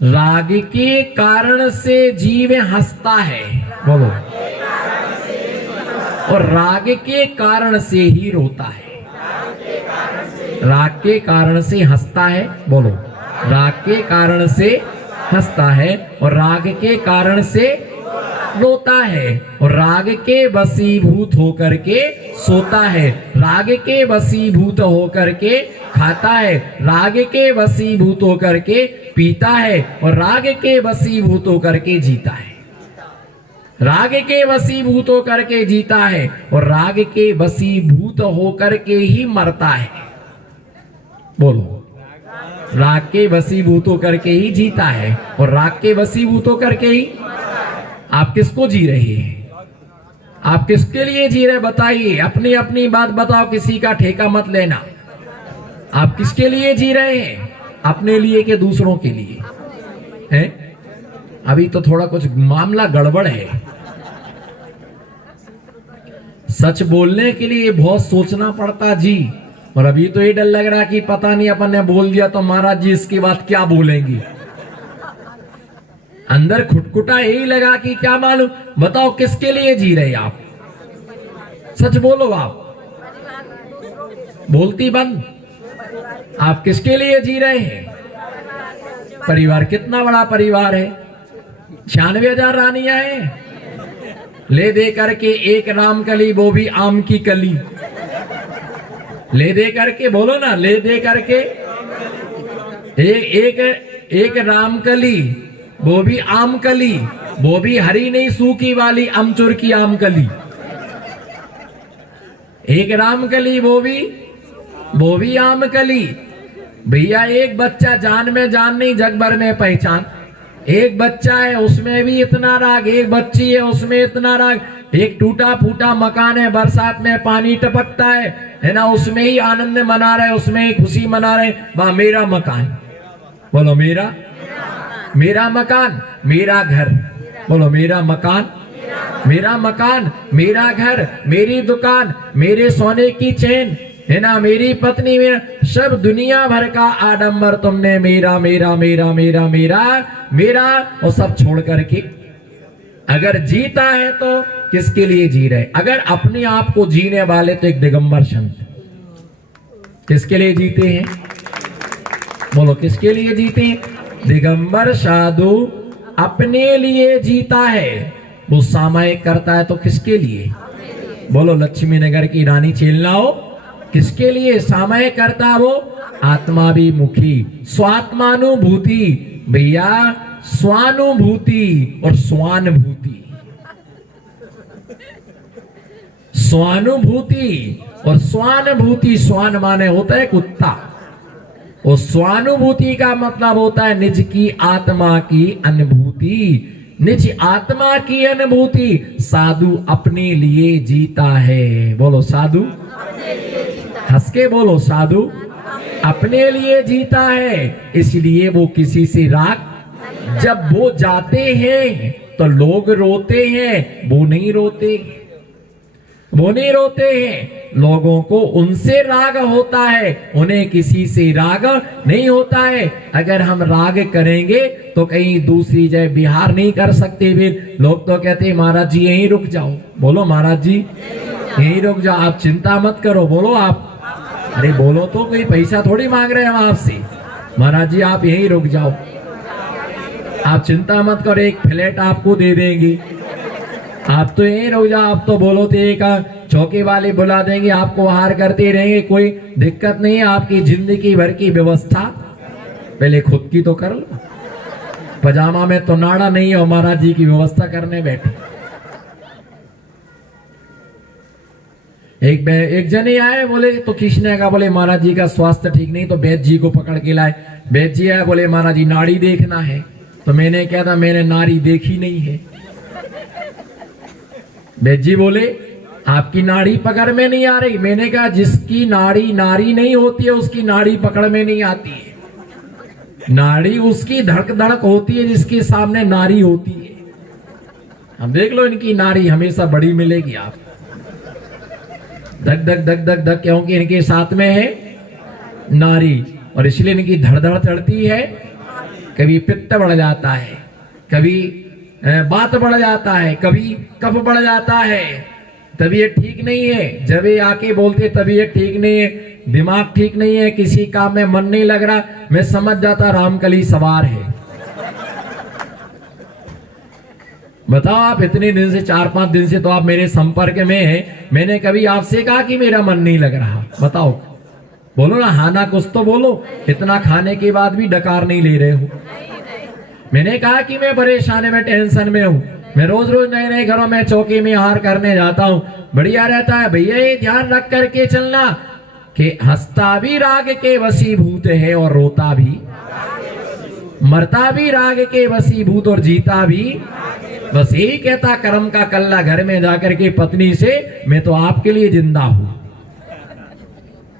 राग के कारण से जीव हंसता है, बोलो, और राग के कारण से ही रोता है। राग के कारण से हंसता है, बोलो, राग के कारण से हंसता है और राग के कारण से रोता है, और राग के वशीभूत होकर के सोता है, राग के वशीभूत होकर के खाता है, राग के वशीभूत होकर के पीता है, और राग के वशीभूत होकर के जीता है। राग के वशीभूत होकर के जीता है और राग के वशीभूत होकर के ही मरता है। बोलो, राग के वशीभूत होकर के ही जीता है और राग के वशीभूत होकर के ही। आप किसको जी रहे हैं? आप किसके लिए जी रहे? बताइए, अपनी अपनी बात बताओ, किसी का ठेका मत लेना। आप किसके लिए जी रहे हैं? अपने लिए कि दूसरों के लिए? हैं? अभी तो थोड़ा कुछ मामला गड़बड़ है। सच बोलने के लिए बहुत सोचना पड़ता जी, और अभी तो ये डर लग रहा कि पता नहीं अपन ने बोल दिया तो महाराज जी इसके बाद क्या बोलेंगी। अंदर खुटखुटा यही लगा कि क्या मालूम। बताओ किसके लिए जी रहे आप? सच बोलो, आप बोलती बंद। आप किसके लिए जी रहे हैं? परिवार कितना बड़ा परिवार है? 96,000 रानियां हैं। ले दे करके एक राम कली, वो भी आम की कली। ले दे करके, बोलो ना, ले दे करके एक राम कली, वो भी आम कली, वो भी हरी नहीं सूखी वाली अमचूर की आम कली। एक राम कली, वो भी आम कली। भैया एक बच्चा जान में जान नहीं, जग भर में पहचान। एक बच्चा है उसमें भी इतना राग, एक बच्ची है उसमें इतना राग। एक टूटा फूटा मकान है, बरसात में पानी टपकता है ना, उसमें ही आनंद मना रहे, उसमें ही खुशी मना रहे। वह मेरा मकान, बोलो, मेरा मकान, मेरा घर, बोलो, मेरा मकान, मेरा घर, मेरी दुकान, मेरे सोने की चेन है ना, मेरी पत्नी, मेरा सब दुनिया भर का आडंबर तुमने मेरा मेरा मेरा मेरा मेरा मेरा और सब छोड़ करके अगर जीता है तो किसके लिए जी रहे? अगर अपने आप को जीने वाले तो एक दिगंबर संत किसके लिए जीते हैं? बोलो, किसके लिए जीते हैं? दिगंबर साधु अपने लिए जीता है। वो सामायिक करता है तो किसके लिए? बोलो, लक्ष्मी नगर की रानी चेलना हो, किसके लिए सामायिक करता है? वो आत्माभिमुखी, स्वात्मानुभूति। भैया, स्वानुभूति और स्वानुभूति, स्वानुभूति और स्वानुभूति। स्वान माने होता है कुत्ता, और स्वानुभूति का मतलब होता है निज की आत्मा की अनुभूति। निज आत्मा की अनुभूति साधु अपने लिए जीता है। बोलो, साधु, हंस के बोलो, साधु अपने लिए जीता है। इसलिए वो किसी से राग, जब वो जाते हैं तो लोग रोते हैं, वो नहीं रोते, वो नहीं रोते हैं। लोगों को उनसे राग होता है, उन्हें किसी से राग नहीं होता है। अगर हम राग करेंगे तो कहीं दूसरी जगह बिहार नहीं कर सकते। फिर लोग तो कहते हैं महाराज जी यहीं रुक जाओ। बोलो, महाराज जी यहीं रुक जाओ, आप चिंता मत करो। बोलो आप, अरे बोलो तो, कोई पैसा थोड़ी मांग रहे हैं हम आपसे। महाराज जी आप यहीं रुक जाओ, आप चिंता मत करो, एक फ्लैट आपको दे देंगे, आप तो यहीं रुक जाओ। आप तो बोलो तो एक चौकी वाले बुला देंगे, आपको हार करते रहेंगे, कोई दिक्कत नहीं है। आपकी जिंदगी भर की व्यवस्था पहले खुद की तो कर लो। पजामा में तो नाड़ा नहीं है और महाराज जी की व्यवस्था करने बैठे। एक जने आए, बोले तो खींचने का, बोले महाराज जी का स्वास्थ्य ठीक नहीं, तो वैद्य जी को पकड़ के लाए। वैद्य जी आए, बोले महाराज जी नाड़ी देखना है। तो मैंने क्या था, मैंने नाड़ी देखी नहीं है। वैद्य जी बोले आपकी नाड़ी पकड़ में नहीं आ रही। मैंने कहा जिसकी नाड़ी नारी नहीं होती है उसकी नाड़ी पकड़ में नहीं आती है। नाड़ी उसकी धड़क धड़क होती है जिसके सामने नारी होती है। हम देख लो, इनकी नाड़ी हमेशा बड़ी मिलेगी आप, धक धक धक धक धक, क्योंकि इनके साथ में है नारी, और इसलिए इनकी धड़ धड़ चढ़ती है कभी पित्त बढ़ जाता है, कभी बात बढ़ जाता है, कभी कफ बढ़ जाता है, तबीयत ठीक नहीं है। जब ये आके बोलते तबीयत ठीक नहीं है, दिमाग ठीक नहीं है, किसी काम में मन नहीं लग रहा, मैं समझ जाता रामकली सवार है। बताओ आप इतने दिन से 4-5 दिन से तो आप मेरे संपर्क में हैं, मैंने कभी आपसे कहा कि मेरा मन नहीं लग रहा? बताओ, बोलो ना, हाँ ना कुछ तो बोलो। इतना खाने के बाद भी डकार नहीं ले रहे हो। मैंने कहा कि मैं परेशान है, मैं टेंशन में हूँ, मैं रोज रोज नए नए घरों में चौकी में हार करने जाता हूँ, बढ़िया रहता है। भैया ये ध्यान रख करके चलना कि हंसता भी राग के वशीभूत है और रोता भी, मरता भी राग के वशीभूत और जीता भी। बस यही कहता कर्म का कल्ला घर में जाकर के पत्नी से, मैं तो आपके लिए जिंदा हूं,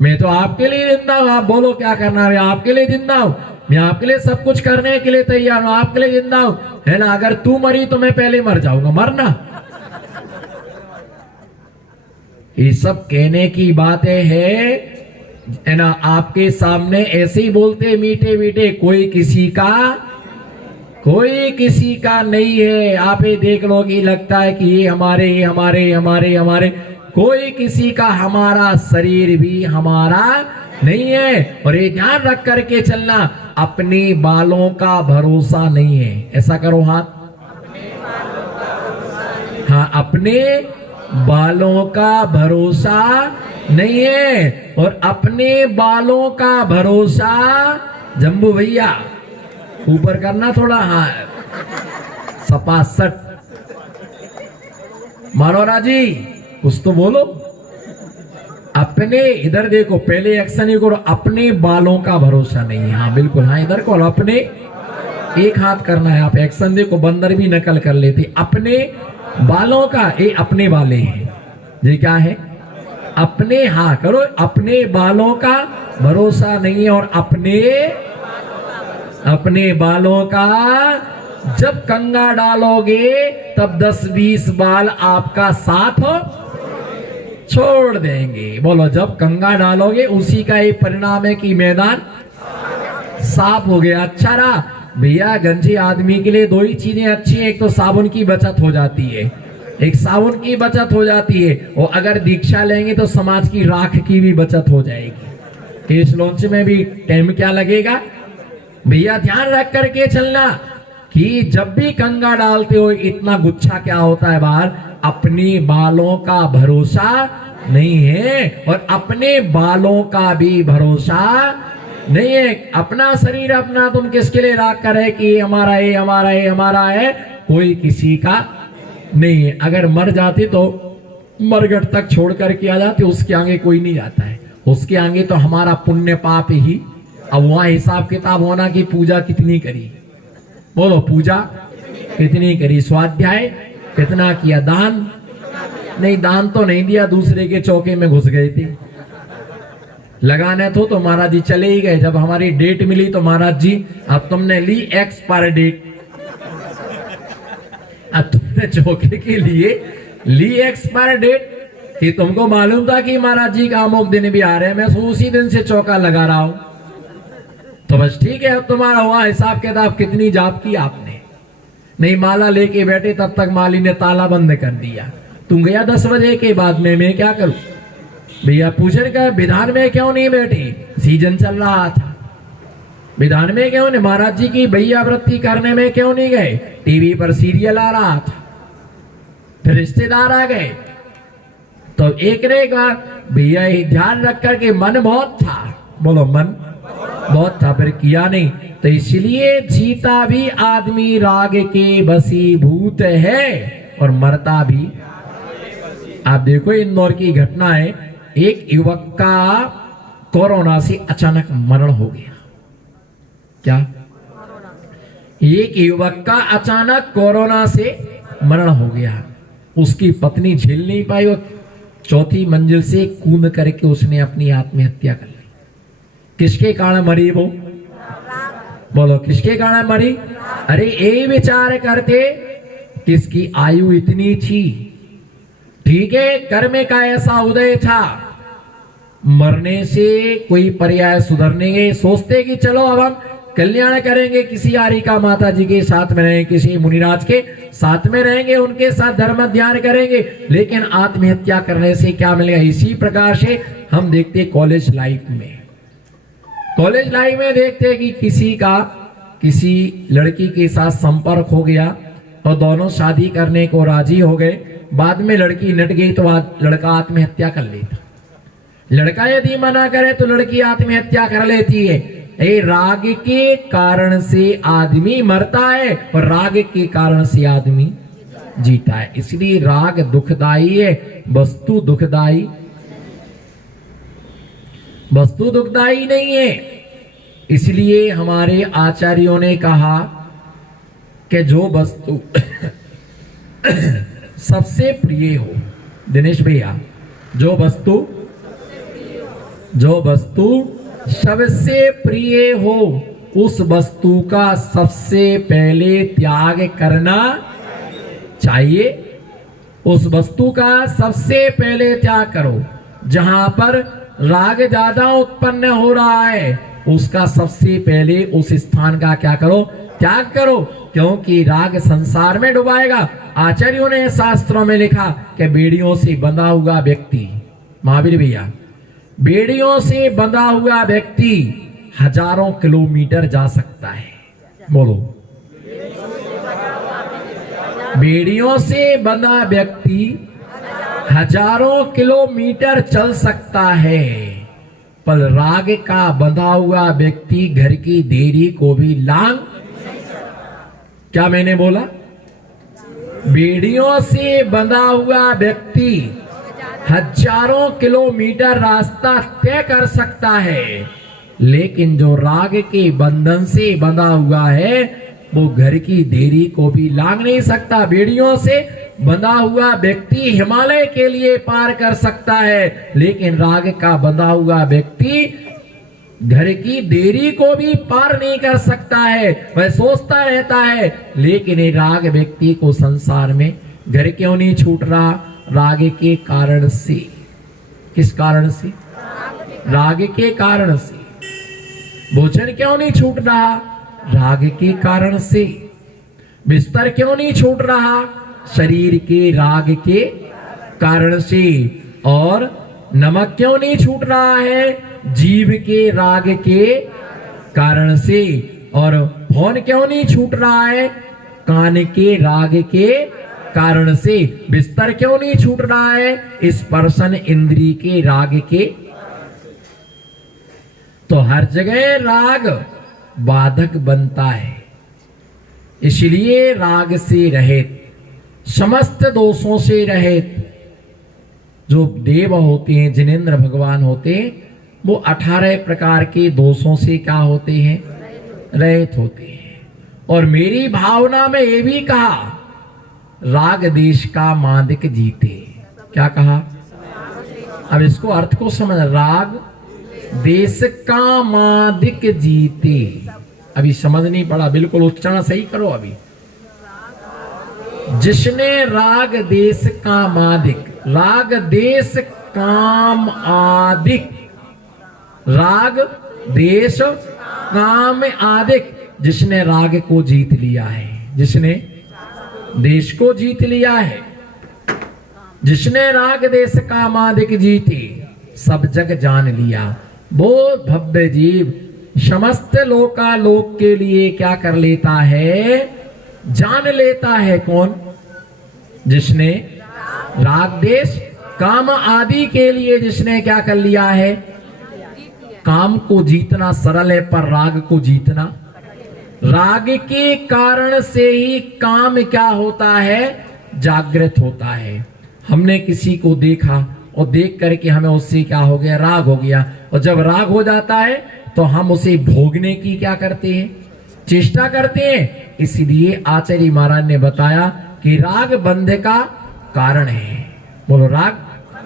मैं तो आपके लिए जिंदा हूं। आप बोलो क्या करना है, मैं आपके लिए जिंदा हूं, मैं आपके लिए सब कुछ करने के लिए तैयार हूं, आपके लिए जिंदा हूं, है ना। अगर तू मरी तो मैं पहले मर जाऊंगा, मरना। ये सब कहने की बातें है ना, आपके सामने ऐसे ही बोलते मीठे मीठे, कोई किसी का नहीं है। आप ये देख लो कि लगता है कि ये हमारे, कोई किसी का हमारा शरीर भी हमारा नहीं है। और ये ध्यान रख करके चलना, अपने बालों का भरोसा नहीं है। ऐसा करो हाथ, हाँ, अपने बालों का भरोसा नहीं है। और अपने बालों का भरोसा, जम्बू भैया ऊपर करना थोड़ा, हाँ, सपासट मनोरा जी कुछ तो बोलो। अपने, इधर देखो, पहले एक्शन ही करो, अपने बालों का भरोसा नहीं है। हाँ बिल्कुल, हाँ इधर को अपने, एक हाथ करना है। आप एक्शन देखो, बंदर भी नकल कर लेते। अपने बालों का, ये अपने वाले हैं, ये क्या है, अपने, हाँ करो, अपने बालों का भरोसा नहीं है। और अपने बालों का जब कंगा डालोगे तब 10-20 बाल आपका साथ छोड़ देंगे। बोलो, जब कंगा डालोगे उसी का ये परिणाम है कि मैदान साफ हो गया। अच्छा रहा भैया, गंजे आदमी के लिए दो ही चीजें अच्छी हैं, एक तो साबुन की बचत हो जाती है, एक साबुन की बचत हो जाती है, और अगर दीक्षा लेंगे तो समाज की राख की भी बचत हो जाएगी। इस लॉन्च में भी टाइम क्या लगेगा भैया, ध्यान रख करके चलना कि जब भी कंगा डालते हो इतना गुच्छा क्या होता है बाहर, अपने बालों का भरोसा नहीं है। और अपने बालों का भी भरोसा नहीं है। अपना शरीर अपना तुम किसके लिए राख कर है कि हमारा है, कोई किसी का नहीं है। अगर मर जाते तो मरघट तक छोड़ करके आ जाते, उसके आगे कोई नहीं जाता है, उसके आगे तो हमारा पुण्य पाप ही। अब वहां हिसाब किताब होना कि पूजा कितनी करी, बोलो पूजा कितनी करी, स्वाध्याय कितना किया, दान नहीं, दान तो नहीं दिया, दूसरे के चौके में घुस गए थे। लगाने तो महाराज जी चले ही गए। जब हमारी डेट मिली तो महाराज जी अब तुमने ली एक्सपायर डेट, अब तुमने चौके के लिए ली एक्सपायर डेट, कि तुमको मालूम था कि महाराज जी का अमुक दिन भी आ रहे हैं, मैं उसी दिन से चौका लगा रहा हूं। तो बस ठीक है, अब तुम्हारा हुआ हिसाब किताब, कितनी जाप की आपने, नहीं माला लेके बैठे तब तक माली ने ताला बंद कर दिया, तुम गया 10 बजे के बाद में, मैं क्या करूं भैया। पूछने का विधान में क्यों नहीं बैठे, सीजन चल रहा था, विधान में क्यों नहीं, महाराज जी की भैया वृत्ति करने में क्यों नहीं गए, टीवी पर सीरियल आ रहा था, फिर रिश्तेदार आ गए, तो एक रहेगा भैया ही ध्यान रख करके, मन बहुत था, बोलो मन बहुत था, फिर किया नहीं। तो इसलिए जीता भी आदमी राग के वशीभूत है और मरता भी। आप देखो इंदौर की घटना है, एक युवक का कोरोना से अचानक मरण हो गया। क्या, एक युवक का अचानक कोरोना से मरण हो गया। उसकी पत्नी झेल नहीं पाई और 4थी मंजिल से कूद करके उसने अपनी आत्महत्या कर ली। किसके कारण मरी वो, बोलो किसके कारण मरी। अरे ये विचार करते किसकी आयु इतनी थी, ठीक है, कर्म का ऐसा उदय था, मरने से कोई पर्याय सुधरने के सोचते कि चलो अब हम कल्याण करेंगे, किसी आरिका माता जी के साथ में रहेंगे, किसी मुनिराज के साथ में रहेंगे, उनके साथ धर्म ध्यान करेंगे, लेकिन आत्महत्या करने से क्या मिलेगा? इसी प्रकार से हम देखते कॉलेज लाइफ में, कॉलेज लाइफ में देखते हैं कि किसी का किसी लड़की के साथ संपर्क हो गया और दोनों शादी करने को राजी हो गए, बाद में लड़की नट गई तो लड़का आत्महत्या कर लेता। लड़का यदि मना करे तो लड़की आत्महत्या कर लेती है। ये राग के कारण से आदमी मरता है और राग के कारण से आदमी जीता है। इसलिए राग दुखदाई है, वस्तु दुखदाई नहीं है। इसलिए हमारे आचार्यों ने कहा कि जो वस्तु सबसे प्रिय हो, दिनेश भैया, जो वस्तु सबसे प्रिय हो उस वस्तु का सबसे पहले त्याग करना चाहिए। उस वस्तु का सबसे पहले त्याग करो। जहां पर राग ज्यादा उत्पन्न हो रहा है उसका सबसे पहले उस स्थान का क्या करो? त्याग करो, क्योंकि राग संसार में डुबाएगा। आचार्यों ने शास्त्रों में लिखा कि बेड़ियों से बंधा हुआ व्यक्ति, महावीर भैया, बेड़ियों से बंधा हुआ व्यक्ति हजारों किलोमीटर जा सकता है। बोलो, बेड़ियों से बंधा व्यक्ति हजारों किलोमीटर चल सकता है, पर राग का बंधा हुआ व्यक्ति घर की देरी को भी लांग। क्या मैंने बोला? बेड़ियों से बंधा हुआ व्यक्ति हजारों किलोमीटर रास्ता तय कर सकता है, लेकिन जो राग के बंधन से बंधा हुआ है वो घर की देरी को भी लांग नहीं सकता। बेड़ियों से बंधा हुआ व्यक्ति हिमालय के लिए पार कर सकता है, लेकिन राग का बंधा हुआ व्यक्ति घर की देरी को भी पार नहीं कर सकता है। वह सोचता रहता है, लेकिन ये राग व्यक्ति को संसार में घर क्यों नहीं छूट रहा? राग के कारण से। किस कारण से? राग के कारण से। भोजन क्यों नहीं छूट रहा? राग के कारण से। बिस्तर क्यों नहीं छूट रहा? शरीर के राग के कारण से। और नमक क्यों नहीं छूट रहा है? जीव के राग के कारण से। और फोन क्यों नहीं छूट रहा है? कान के राग के कारण से। बिस्तर क्यों नहीं छूट रहा है? स्पर्शन इंद्री के राग के। तो हर जगह राग बाधक बनता है। इसलिए राग से रहित, समस्त दोषों से रहित जो देव होते हैं, जिनेंद्र भगवान होते हैं, वो 18 प्रकार के दोषों से क्या होते हैं? रहित होते हैं। और मेरी भावना में ये भी कहा, राग देश का मादिक जीते। क्या कहा? अब इसको अर्थ को समझ। राग देश का मादिक जीते। अभी समझ नहीं पड़ा, बिल्कुल उच्चारण सही करो। अभी जिसने राग देश का मादिक, राग देश काम आदिक, राग देश काम आदिक, जिसने राग को जीत लिया है, जिसने देश को जीत लिया है, जिसने राग देश काम आदिक जीते, सब जग जान लिया, वो भव्य जीव समस्त लोकालोक के लिए क्या कर लेता है? जान लेता है। कौन? जिसने राग देश काम आदि के लिए जिसने क्या कर लिया है? काम को जीतना सरल है, पर राग को जीतना, राग के कारण से ही काम क्या होता है? जागृत होता है। हमने किसी को देखा और देख करके हमें उससे क्या हो गया? राग हो गया। और जब राग हो जाता है तो हम उसे भोगने की क्या करते हैं? चेष्टा करते हैं। इसलिए आचार्य महाराज ने बताया कि राग बंध का कारण है। बोलो, राग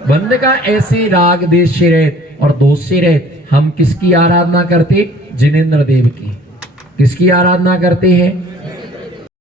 बंध का। ऐसे राग देश से रहित और दोष से रहित हम किसकी आराधना करते? जिनेंद्र देव की। किसकी आराधना करते हैं?